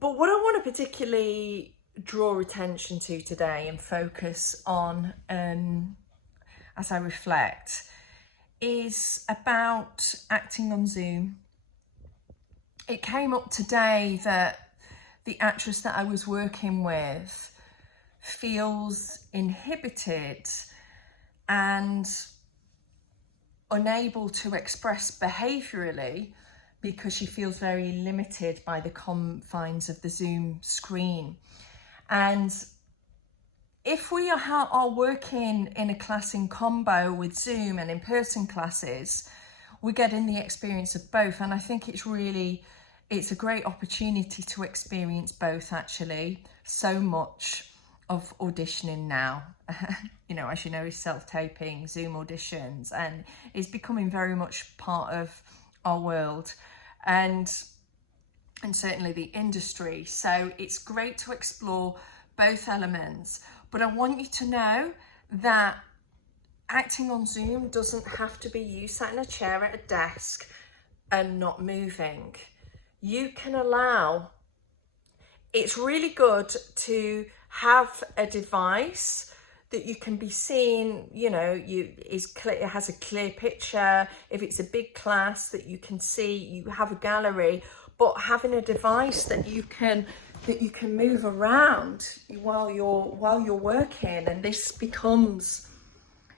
But what I want to particularly draw attention to today and focus on as I reflect is about acting on Zoom. It came up today that the actress that I was working with feels inhibited and unable to express behaviourally because she feels very limited by the confines of the Zoom screen. And if we are working in a class in combo with Zoom and in-person classes, we're getting the experience of both. And I think it's a great opportunity to experience both, actually. So much of auditioning now, as you know, is self-taping, Zoom auditions, and is becoming very much part of our world and certainly the industry. So it's great to explore both elements, but I want you to know that acting on Zoom doesn't have to be you sat in a chair at a desk and not moving. You can allow, it's really good to have a device that you can be seen, it has a clear picture. If it's a big class that you can see, you have a gallery, but having a device that you can move around while you're working. And this becomes,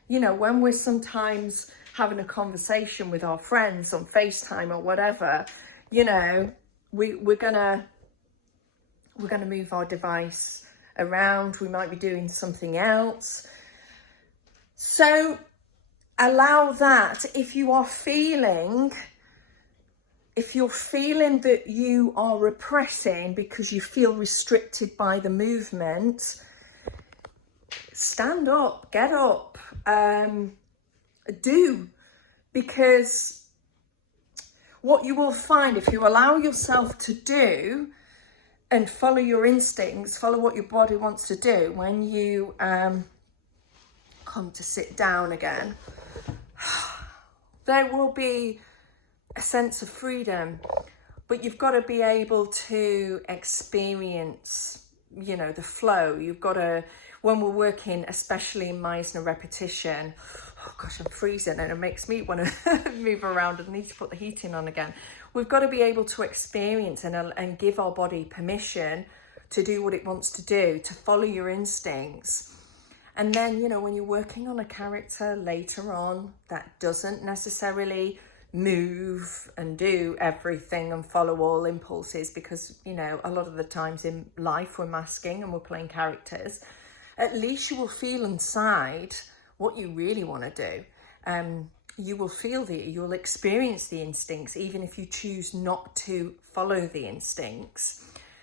when we're sometimes having a conversation with our friends on FaceTime or whatever, we're gonna move our device around. We might be doing something else. So allow that. If you're feeling that you are repressing because you feel restricted by the movement, stand up, get up, because what you will find, if you allow yourself to do and follow your instincts, follow what your body wants to do, when you come to sit down again, there will be a sense of freedom, but you've got to be able to experience, the flow. You've got to, when we're working, especially in Meisner repetition, oh gosh, I'm freezing and it makes me want to move around and need to put the heating on again. We've got to be able to experience and give our body permission to do what it wants to do, to follow your instincts. And then, when you're working on a character later on that doesn't necessarily move and do everything and follow all impulses, because, a lot of the times in life we're masking and we're playing characters, at least you will feel inside what you really want to do. You will feel you'll experience the instincts, even if you choose not to follow the instincts.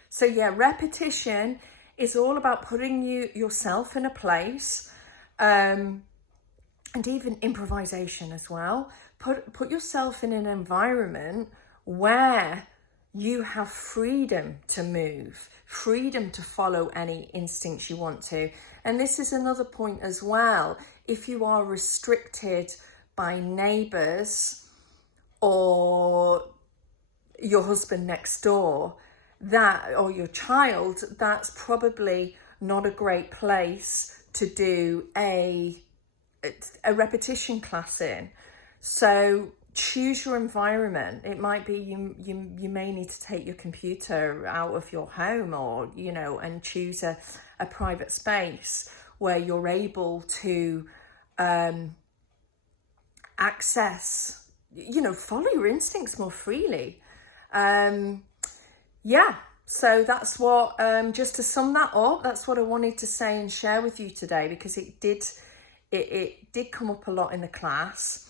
So yeah, repetition is all about putting yourself in a place, and even improvisation as well. Put yourself in an environment where you have freedom to move, freedom to follow any instincts you want to. And this is another point as well. If you are restricted by neighbours or your husband next door, or your child, that's probably not a great place to do a repetition class in. So choose your environment. It might be you may need to take your computer out of your home, or and choose a private space where you're able to access, follow your instincts more freely. So that's what, just to sum that up, that's what I wanted to say and share with you today, because it did come up a lot in the class.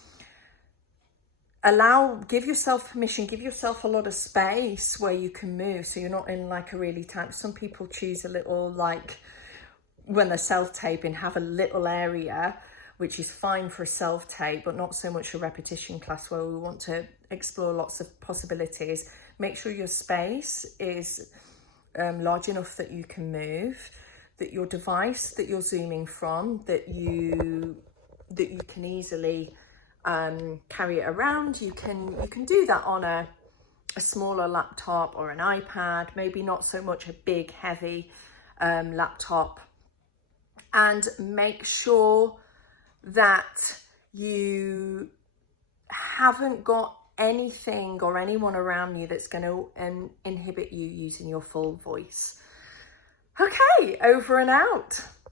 Give yourself permission, give yourself a lot of space where you can move, so you're not in like a really tight. Some people choose a little, like when they're self-taping, have a little area, which is fine for a self-tape, but not so much a repetition class where we want to explore lots of possibilities. Make sure your space is large enough that you can move, that your device that you're zooming from, that you can easily carry it around. You can do that on a a smaller laptop or an iPad, maybe not so much a big, heavy laptop, and make sure that you haven't got anything or anyone around you that's going to inhibit you using your full voice. Okay, over and out.